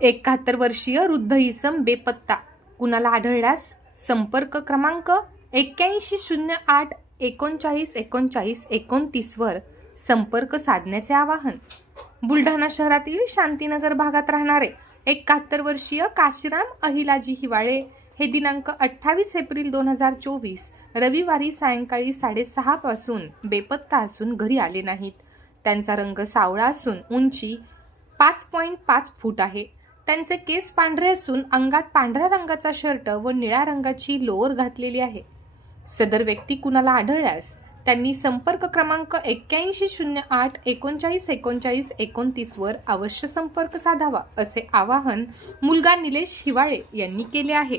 एकाहत्तर वर्षीय वृद्ध इसम बेपत्ता. कुणाला आढळल्यास संपर्क क्रमांक एक्क्याऐंशी शून्य आठ एकोणचाळीस एकोणचाळीस एकोणतीसवर संपर्क साधण्याचे आवाहन. बुलढाणा शहरातील शांतीनगर भागात राहणारे एकाहत्तर वर्षीय काशीराम अहिलाजी हिवाळे हे दिनांक अठ्ठावीस एप्रिल दोन हजार चोवीस रविवारी सायंकाळी साडेसहा पासून बेपत्ता असून घरी आले नाहीत. त्यांचा रंग सावळा असून उंची पाच पॉईंट पाच फूट आहे. त्यांचे केस पांढरे असून अंगात पांढऱ्या रंगाचा शर्ट व निळ्या रंगाची लोअर घातलेली आहे. सदर व्यक्ती कुणाला आढळल्यास त्यांनी संपर्क क्रमांक एक्क्याऐंशी शून्य आठ एकोणचाळीस एकोणचाळीस एकोणतीसवर अवश्य संपर्क साधावा असे आवाहन मुलगा निलेश हिवाळे यांनी केले आहे.